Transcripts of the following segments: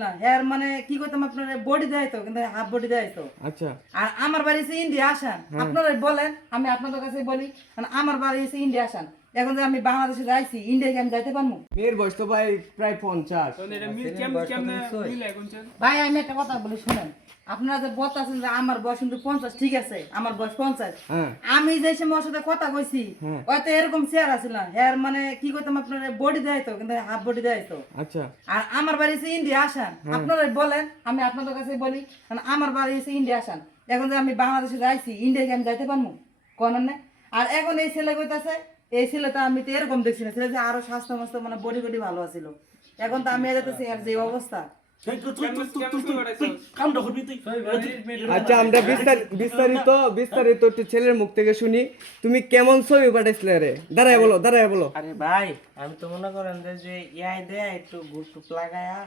আছিল না এর মানে কি করতাম আপনার বডি দেয় তো কিন্তু হাফ বডি দেয় তো আচ্ছা আর আমার বাড়ি এসে ইন্ডিয়া আসান আপনারা বলেন আমি আপনাদের কাছে বলি মানে আমার বাড়ি এসে ইন্ডিয়া আসান এখন যে আমি বাংলাদেশে যাইছি ইন্ডিয়া কি আমি যাইতে পারবো মেয়ের বয়স তো ভাই প্রায় 50। ভাই আমি একটা কথা বলি শুনেন আপনারা যে বলতেছেন যে আমার বয়স কিন্তু 50 ঠিক আছে আমার বয়স 50 হ্যাঁ আমি যে সময় ওর সাথে কথা কইছি হয়তো এরকম চেয়ার আছিল না এর মানে কি করতাম আপনার বডি দেয় তো কিন্তু হাফ বডি দেয় তো আচ্ছা আর আমার বাড়ি এসে ইন্ডিয়া আসান আপনারা বলেন আমি আপনাদের কাছে বলি মানে আমার বাড়ি এসে ইন্ডিয়া আসান এখন যে আমি বাংলাদেশে যাইছি ইন্ডিয়া কি আমি যাইতে পারবো কোন না আর এখন এই ছেলে কইতাছে এই ছেলেটা আমি তো এরকম দেখছি না ছেলে যে আরো স্বাস্থ্য মাস্ত মানে বডি বডি ভালো আছিল এখন তো আমি যাইতেছি আর যে অবস্থা আচ্ছা আমরা বিস্তারিত একটু ছেলের মুখ থেকে শুনি তুমি কেমন ছবি পাঠাইছিলে রে দাঁড়ায় বলো আরে ভাই আমি তো মনে করেন যে ইয়াই দেয় একটু গুপ টুপ লাগায়া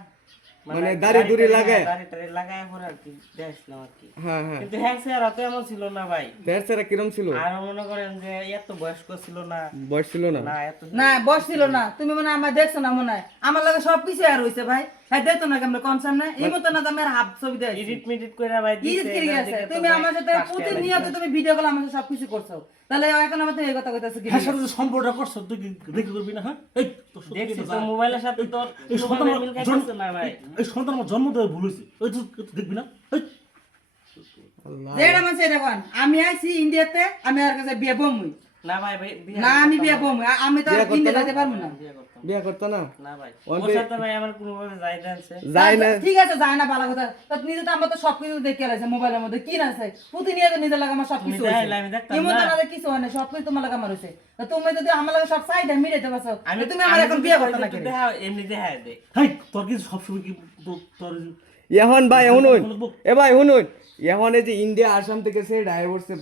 মানে দাড়ি লাগায় দাড়ি লাগায়া পরে আর কি দেখছিলাম আর কি হ্যাঁ কিন্তু হ্যাঁ স্যার তো এমন ছিল না ভাই দেড় কিরম ছিল আর মনে করেন যে এত বয়স্ক ছিল না বয়স ছিল না না এত না বয়স ছিল না তুমি মনে হয় আমার দেখছো না মনে হয় আমার লাগে সব কিছু আর হইছে ভাই হ্যাঁ দেখতো না কেমন কনসার্ন না এই মতো না তো আমার হাফ ছবি দেয় এডিট মিডিট করে ভাই ইজ কি গেছে তুমি আমার সাথে প্রতিনিয়ত তুমি ভিডিও কল আমার সাথে সবকিছু করছো তাহলে এখন আমার তুমি এই কথা কইতাছো কি হ্যাঁ সাথে যে সম্পর্কটা করছো তুই কি দেখে করবি না হ্যাঁ এই তোর সত্যি দেখছি কিন্তু তো মোবাইলের সাথে তোর এই সন্তান মিল খাইতেছে না ভাই এই সন্তান আমার জন্ম দেওয়া ভুল হয়েছে ওই তুই দেখবি না এই যেটা মানে সেটা কোন আমি আইছি ইন্ডিয়াতে আমি আর কাছে বিয়ে বমুই না ভাই ভাই না আমি বিয়ে বমুই আমি তো আর ইন্ডিয়া যেতে পারবো না বিয়া করতো না না ভাই ওর সাথে ভাই আমার কোনো ভাবে যাই যাচ্ছে যায় না ঠিক আছে যায় না ভালো কথা তো নিজে তো আমরা তো সবকিছু দেখে আছে মোবাইলের মধ্যে কি না আছে প্রতিনিয়ত নিজের লাগে আমার সবকিছু তুমি হইছে দেখাইলে আমি দেখতাম এমন তো না। না যে কিছু হয় না সবকিছু তোমার লাগে আমার হইছে তো তুমি যদি আমার লাগে সব সাইডে মিলাইতে পারছো তুমি আমার এখন বিয়ে করতে না কেন দেখা এমনি দেখা দে হাই তোর কি সবসময় কি তোর এখন ভাই শুনুন ভাই শুনুন এখন এই যে ইন্ডিয়া আসাম থেকে সে ডাইভোর্সে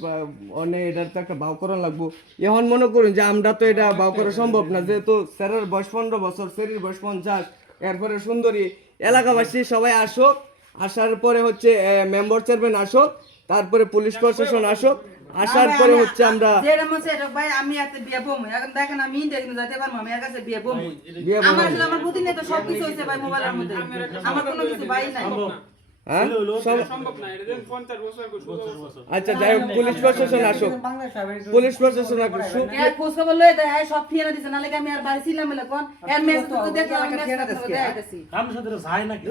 অনেক এটার তো একটা ভাও করা লাগবো এখন মনে করুন যে আমরা তো এটা ভাও করা সম্ভব না যেহেতু স্যারের বয়স 15 বছর স্যারের বয়স 50 এরপরে সুন্দরী এলাকাবাসী সবাই আসুক আসার পরে হচ্ছে মেম্বার চেয়ারম্যান আসুক তারপরে পুলিশ প্রশাসন আসুক আসার পরে হচ্ছে আমরা যেটা মনে হচ্ছে ভাই আমি একটা বিয়ে বমুই এখন দেখেন আমি ইন্ডিয়া কিন্তু যেতে পারবো আমি এর কাছে বিয়ে বমুই বিয়ে আমার আসলে আমার প্রতিনিয়ত সবকিছু হইছে ভাই মোবাইলের মধ্যে আমার কোনো কিছু ভাই নাই হ্যাঁ সম্ভব না এটা 50 বছর করে 16 বছর আচ্ছা যাই হোক পুলিশ প্রশাসন আসুক পুলিশ প্রশাসন আসুক এর খোঁজ খবর লই দেয় এই সব ফিরে দিছে নালে আমি আর বাড়ি ছিলাম বলে কোন এর মেসেজ তো দেখলাম আমি মেসেজ দেখাইতেছি আমার সাথে যায় না কি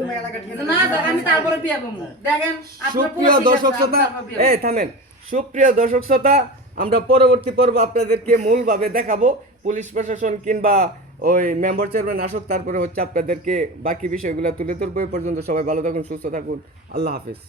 না দেখ আমি তারপরে বিয়ে বমু দেখেন সুপ্রিয় দর্শক শ্রোতা এই থামেন সুপ্রিয় দর্শক শ্রোতা আমরা পরবর্তী পর্ব আপনাদেরকে মূলভাবে দেখাবো পুলিশ প্রশাসন কিংবা ওই মেম্বার চেয়ারম্যান আসুক তারপরে হচ্ছে আপনাদেরকে বাকি বিষয়গুলো তুলে ধরবো এই পর্যন্ত সবাই ভালো থাকুন সুস্থ থাকুন আল্লাহ হাফিজ